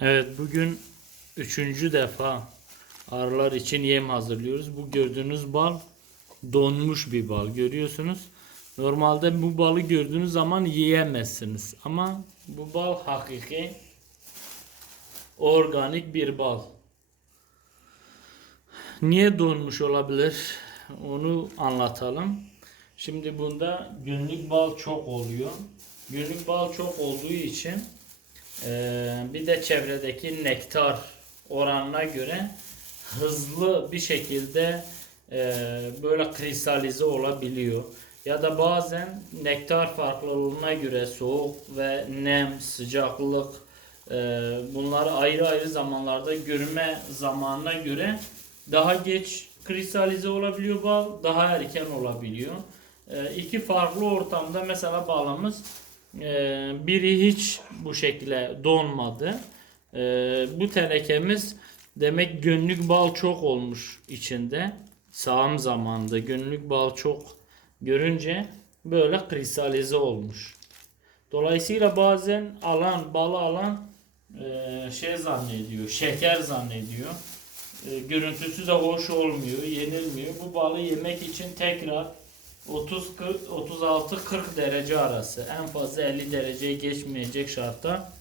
Evet bugün üçüncü defa arılar için yem hazırlıyoruz. Bu gördüğünüz bal donmuş bir bal görüyorsunuz. Normalde bu balı gördüğünüz zaman yiyemezsiniz. Ama bu bal hakiki organik bir bal. Niye donmuş olabilir? Onu anlatalım. Şimdi bunda günlük bal çok oluyor. Günlük bal çok olduğu için ee, bir de çevredeki nektar oranına göre hızlı bir şekilde e, böyle kristalize olabiliyor. Ya da bazen nektar farklılığına göre soğuk ve nem, sıcaklık e, bunları ayrı ayrı zamanlarda görme zamanına göre daha geç kristalize olabiliyor bal, daha erken olabiliyor. E, iki farklı ortamda mesela balımız ee, biri hiç bu şekilde donmadı. Ee, bu tenekemiz demek günlük bal çok olmuş içinde. Sağım zamanında günlük bal çok görünce böyle kristalize olmuş. Dolayısıyla bazen alan balı alan e, şey zannediyor, şeker zannediyor. E, görüntüsü de hoş olmuyor, yenilmiyor. Bu balı yemek için tekrar 30 40 36 40 derece arası en fazla 50 dereceye geçmeyecek şartta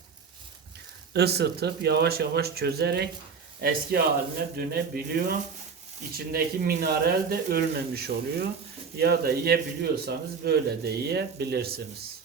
ısıtıp yavaş yavaş çözerek eski haline dönebiliyor. İçindeki mineral de ölmemiş oluyor. Ya da yiyebiliyorsanız böyle de yiyebilirsiniz.